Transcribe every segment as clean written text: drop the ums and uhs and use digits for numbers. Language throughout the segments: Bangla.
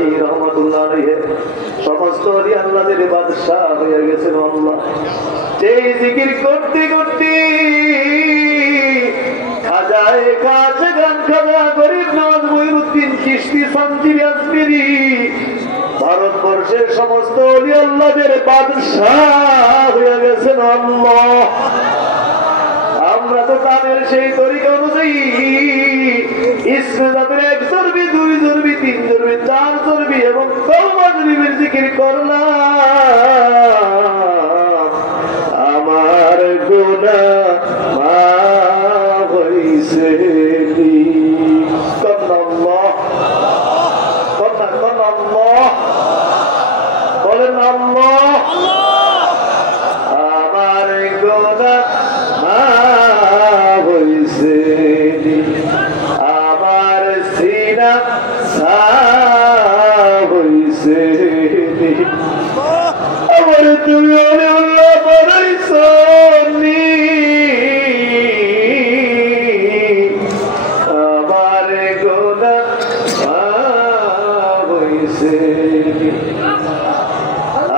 বাবাজি রহমাতুল্লাহ আলাইহি সমস্ত ওলি আল্লাহদের বাদশা হয়ে গেছেন আল্লাহ। যেই জিকির করতে করতে খাজায়ে খাজা গান খাজা গরিব নওয়াজ মঈনুদ্দিন চিশতি সানজিরি আজমিরি ভারতবর্ষের সমস্ত ওলি আল্লাহদের বাদশা হয়ে গেছেন আল্লাহ। আমরা তো তাদের সেই তরিকা অনুযায়ী ইসমে জাতের 1 জরবি 2 জরবি 3 জরবি 4 জরবি এবং কলমা শরীফের জিকির করলাম। আমার গুনাহ মাফ হইছে আল্লাহ। বলেন আল্লাহ। আমার গুনাহ মাফ হইছে, আমার সিনা সাফ হইছে, আমার তুমি আল্লাহ বানাইছো আমার গুনাহ মাফ হইছে।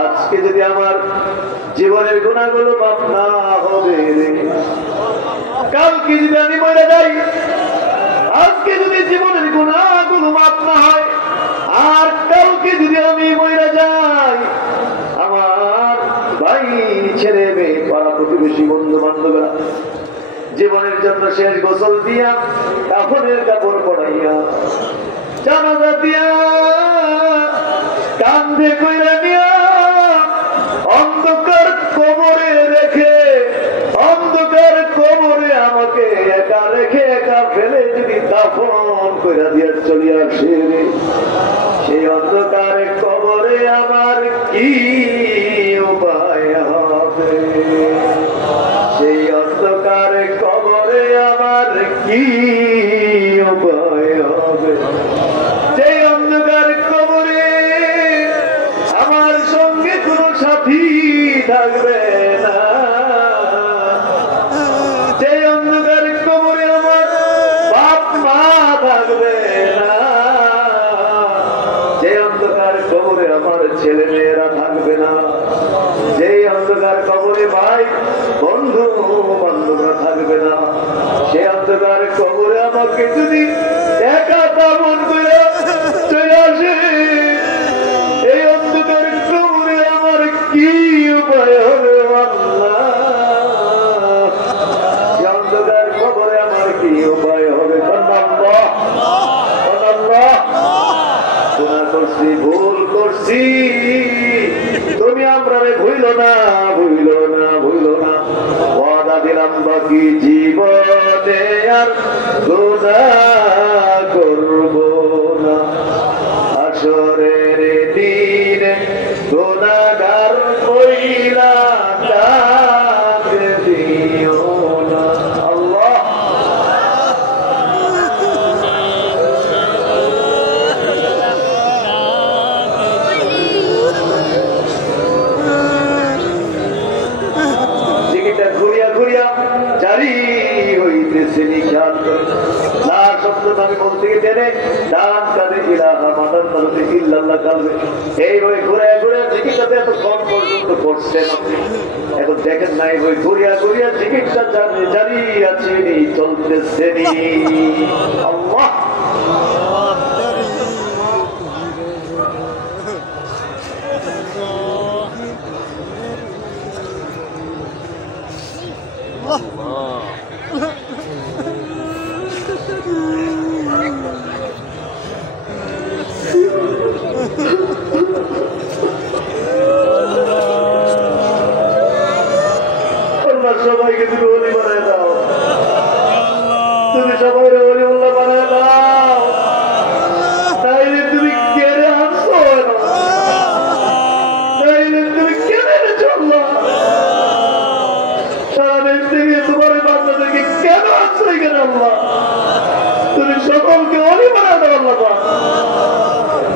আজকে যদি আমার জীবনের গুনাহগুলো মাফ না হবে, কালকে যদি আমি মরে যাই, আজকে যদি জীবনের গুনাহগুলো মাফ না হয়, আর কালকে যদি আমি মরে যাই, আমার ভাই ছেলে মেয়ে পাড়া প্রতিবেশী বন্ধু বান্ধবরা জীবনের জন্য শেষ গোসল দিয়া কাফনের কাপড় পরাইয়া জানাজা দিয়া কান্দে কইরা নিয়া অন্ধকার কবরে রেখে, অন্ধকার কবরে আমাকে একা রেখে একা ফেলে যদি দাফন কইরা দিয়া চলে আসে, সেই অন্ধকার কবরে আমার কি উপায় হবে? সেই অন্ধকার কবরে আমার কি উপায় হবে? সেই অন্ধকার কবরে আমার সঙ্গে কোনো সাথী থাকবে না, সেই অন্ধকার কবরে আমার বাপ মা থাকবে না, সেই অন্ধকার কবরে আমার ছেলে মেয়েরা থাকবে না, সেই অন্ধকার কবরে ভাই বন্ধু বান্ধবরা থাকবে না, সেই অন্ধকার কবরে আমাকে যদি একা দামন করে চলে আসে, এই অন্ধকার কবরে আমার কি উপায় হবে আল্লাহ? এই অন্ধকার কবরে আমার কি উপায় হবে? গুনাহ করছি, ভুল করছি, তুমি আমরা ভুইল না, ভুইল না, ভুইল না। ওয়াদা দিলাম বাকি জীবনে আর গুনাহ করব না, হাসরের দিনে গুনাহগার কইরা ডাক দিও না আল্লাহ। জিকিরটা ঘুরিয়া ঘুরিয়া জারি হইতেছে, খেয়াল করে না শব্দ আমি বলতে গেলে ডান কাঁধে ইলাহা মাদার তরফে ইল্লাল্লাহ কালবে, এইভাবে ঘুরে ঘুরে জিকিরটাতে এত কম পর্যন্ত করছেন আপনি। এখন দেখেন নাই ওই ঘুরিয়া ঘুরিয়া জিকিরটা জারি আছে, চলতেছে আল্লাহ। সবাইকে তুমি ওলি বানায় দাও, তুমি সবাই ওলি উল্লাহ বানায় দাও, তাইলে তুমি কেড়ে আনছো, তাইলে তুমি কেড়ে চললো সারা দেশ থেকে তোমার বাচ্চাদেরকে কেন আনছো এখানে আল্লাহ? তুমি সকলকে ওলি বানায় দাও আল্লাহ,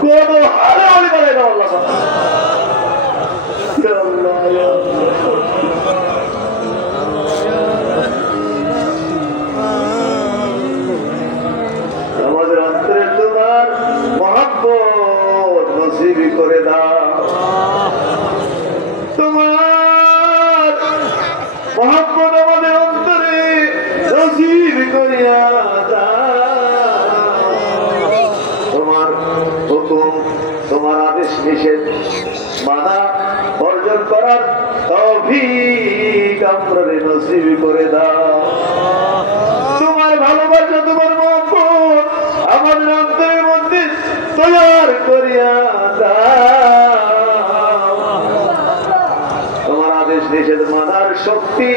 কোন হারে ওলি বানায় দাও আল্লাহ। আমরা নসিব করে দাও। তোমার ভালোবাসা তোমার মহব্বত আমাদের অন্তরের মধ্যে তৈরি করিয়া দাও। তোমার আদেশ নিষেধ মানার শক্তি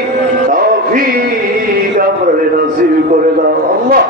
তৌফিক আমরা নসিব করে দাও। আল্লাহ